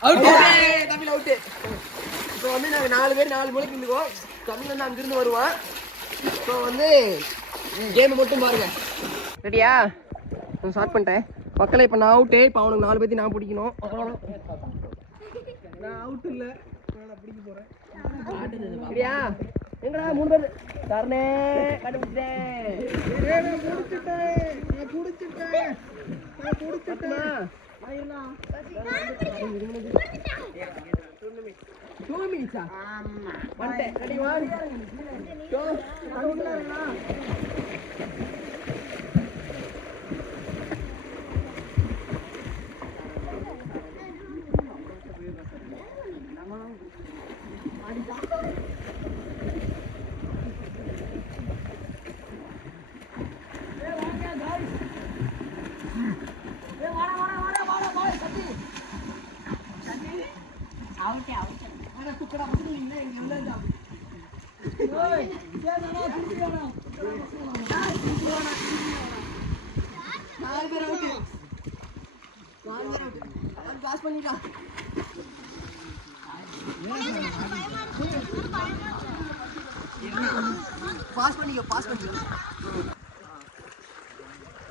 Tamil out. இப்போ வந்து நாங்கள் 4 பேர் 4 மூலைக்கு இருந்துக்குவோம். தமிழ் வந்து அங்கிருந்து வருவான். இப்போ வந்து கேமை மட்டும் பாருங்க. ரெடியா? நான் ஸ்டார்ட் பண்ணிட்டேன். மக்களை இப்போ நான் அவுட்டு. இப்போ அவனுக்கு 4 பேர்த்தையும் நான் பிடிக்கணும். நான் அவுட் இல்லை, நான் பிடிக்க போகிறேன். ரெடியா? எங்கடா 3 பேர் தரணே கண்டுபிடிச்சேன்.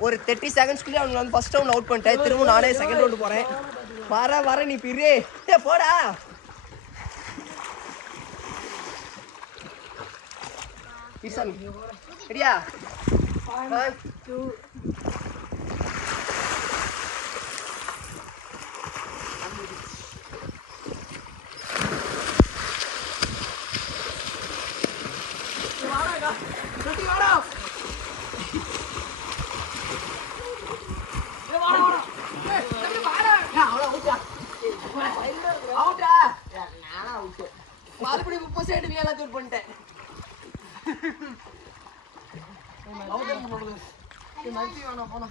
ஒரு 30 செகண்ட்ஸ்க்குள்ளே அவங்க வந்து ஃபர்ஸ்ட் ரவுண்ட் அவுட் பண்ணிட்டேன். திரும்ப நானே செகண்ட் ரவுண்டு போகிறேன். வர நீ பிரி போடா. ரெடியா? 1 2 மறுபடியும் 30 செகண்ட் எல்லாத்தையும் பண்ணிட்டேன். மறுபடியும் போனா